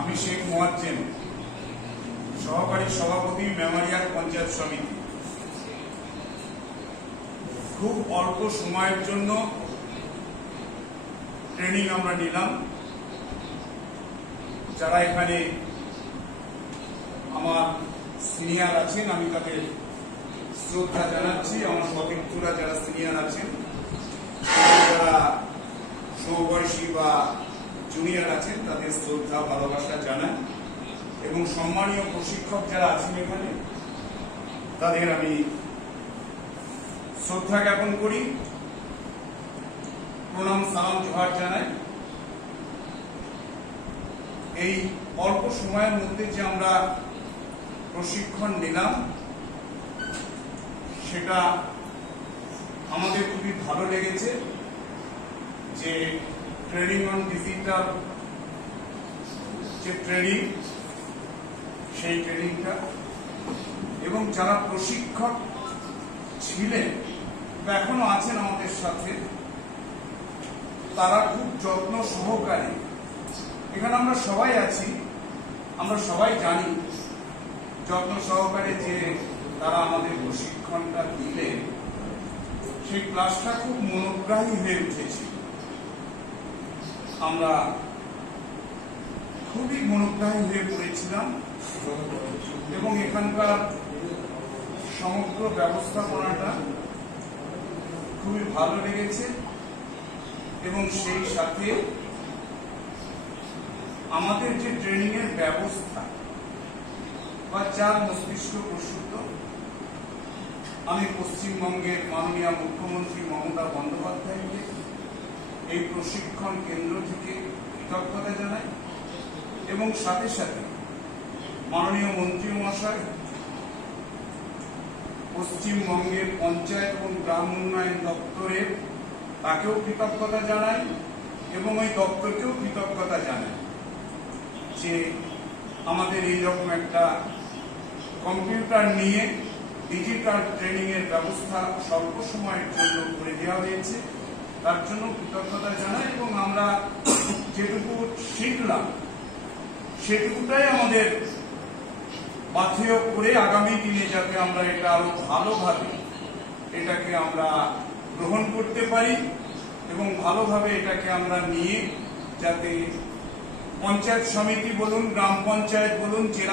আমি শেখ মোয়াজ্জেম, সহকারী সভাপতি মেমারিয়ার পঞ্চায়েত সমিতি। খুব অল্প সময়ের জন্য ট্রেনিং আমরা নিলাম। যারা এখানে আমার সিনিয়র আছেন আমি তাদের শ্রদ্ধা জানাচ্ছি। আমার সতীর্থরা যারা সিনিয়র আছেন, যারা সমবয়সী বা জুনিয়র আছেন তাদের শ্রদ্ধা ভালোবাসা জানাই, এবং সম্মানীয় প্রশিক্ষক যারা আছেন এখানে তাদের আমি শ্রদ্ধা জ্ঞাপন করি, প্রণাম সালাম জোহার জানাই। এই অল্প সময়ের মধ্যে যে আমরা প্রশিক্ষণ নিলাম সেটা আমাদের খুবই ভালো লেগেছে। যে ট্রেনিং অন ডিজিটাল যে ট্রেনিং, সেই ট্রেনিংটা, এবং যারা প্রশিক্ষক ছিলেন বা এখনো আছেন আমাদের সাথে, তারা খুব যত্ন সহকারে, এখানে আমরা সবাই আছি, আমরা সবাই জানি যত্ন সহকারে যে তারা আমাদের প্রশিক্ষণটা দিলেন, সেই ক্লাসটা খুব মনোগ্রাহী হয়ে উঠেছে। আমরা খুবই মনোগ্রাহী হয়ে পড়েছিলাম, এবং এখানকার সমগ্র ব্যবস্থাপনাটা খুবই ভালো লেগেছে। এবং সেই সাথে আমাদের যে ট্রেনিং এর ব্যবস্থা বা যার মস্তিষ্ক প্রসূত, আমি পশ্চিমবঙ্গের মাননীয় মুখ্যমন্ত্রী মমতা বন্দ্যোপাধ্যায়কে এই প্রশিক্ষণ কেন্দ্র থেকে কৃতজ্ঞতা জানাই, এবং সাথে সাথে মাননীয় মন্ত্রী মহাশয়, পশ্চিমবঙ্গের পঞ্চায়েত এবং গ্রাম উন্নয়ন দপ্তরের তাকেও কৃতজ্ঞতা জানাই, এবং ওই দপ্তরকেও কৃতজ্ঞতা জানাই যে আমাদের এইরকম একটা কম্পিউটার নিয়ে ডিজিটাল ট্রেনিং এর ব্যবস্থা স্বল্প সময়ের জন্য করে দেওয়া হয়েছে, তার জন্য কৃতজ্ঞতা জানাই। এবং আমরা যেটুকু শিখলাম সেটুকুটাই আমাদের পাথেয় করে আগামী দিনে যাতে আমরা এটা আরো ভালোভাবে এটাকে আমরা গ্রহণ করতে পারি, এবং ভালোভাবে এটাকে আমরা নিয়ে যাতে পঞ্চায়েত সমিতি বলুন, গ্রাম পঞ্চায়েত বলুন, জেলা